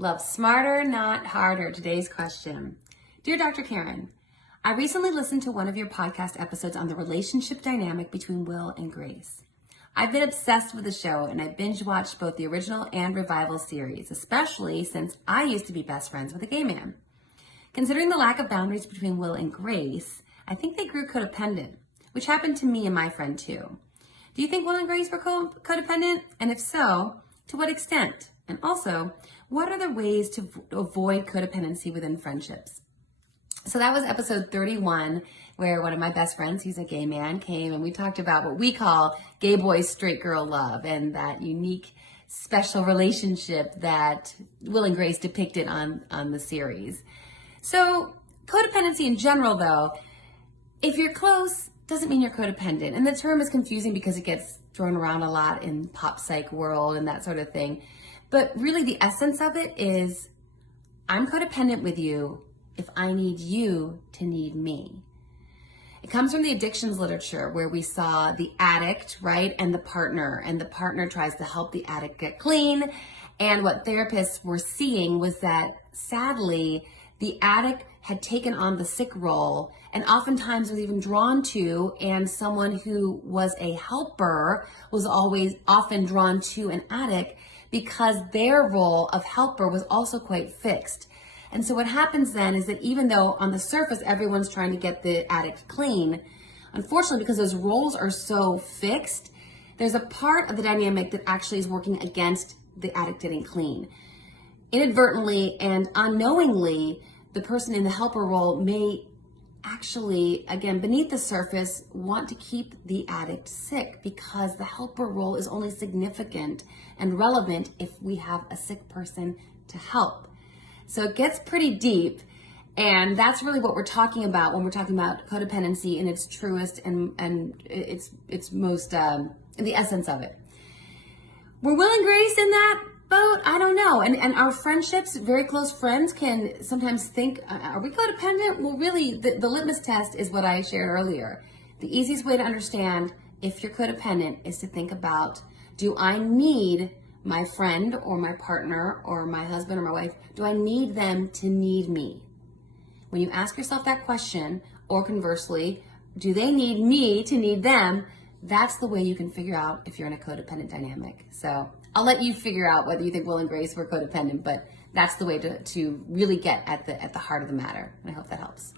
Love smarter, not harder. Today's question. Dear Dr. Karen, I recently listened to one of your podcast episodes on the relationship dynamic between Will and Grace. I've been obsessed with the show and I binge watched both the original and revival series, especially since I used to be best friends with a gay man. Considering the lack of boundaries between Will and Grace, I think they grew codependent, which happened to me and my friend too. Do you think Will and Grace were codependent? And if so, to what extent? And also, what are the ways to avoid codependency within friendships? So that was episode 31, where one of my best friends, he's a gay man, came and we talked about what we call gay boy, straight girl love and that unique, special relationship that Will and Grace depicted on the series. So codependency in general, though, if you're close, doesn't mean you're codependent. And the term is confusing because it gets thrown around a lot in pop psych world and that sort of thing. But really the essence of it is, I'm codependent with you if I need you to need me. It comes from the addictions literature where we saw the addict, right, and the partner tries to help the addict get clean. And what therapists were seeing was that sadly, the addict had taken on the sick role and oftentimes was even drawn to, and someone who was a helper was often drawn to an addict because their role of helper was also quite fixed. And so what happens then is that even though on the surface everyone's trying to get the addict clean, unfortunately because those roles are so fixed, there's a part of the dynamic that actually is working against the addict getting clean. Inadvertently and unknowingly, the person in the helper role may actually, again, beneath the surface, want to keep the addict sick because the helper role is only significant and relevant if we have a sick person to help. So it gets pretty deep, and that's really what we're talking about when we're talking about codependency in its truest and its most, the essence of it. Were Will and Grace in that boat? I don't know. And our friendships, very close friends, can sometimes think, are we codependent? Well, really, the litmus test is what I shared earlier. The easiest way to understand if you're codependent is to think about, do I need my friend or my partner or my husband or my wife, do I need them to need me? When you ask yourself that question, or conversely, do they need me to need them? That's the way you can figure out if you're in a codependent dynamic. So I'll let you figure out whether you think Will and Grace were codependent, but that's the way to really get at the heart of the matter. And I hope that helps.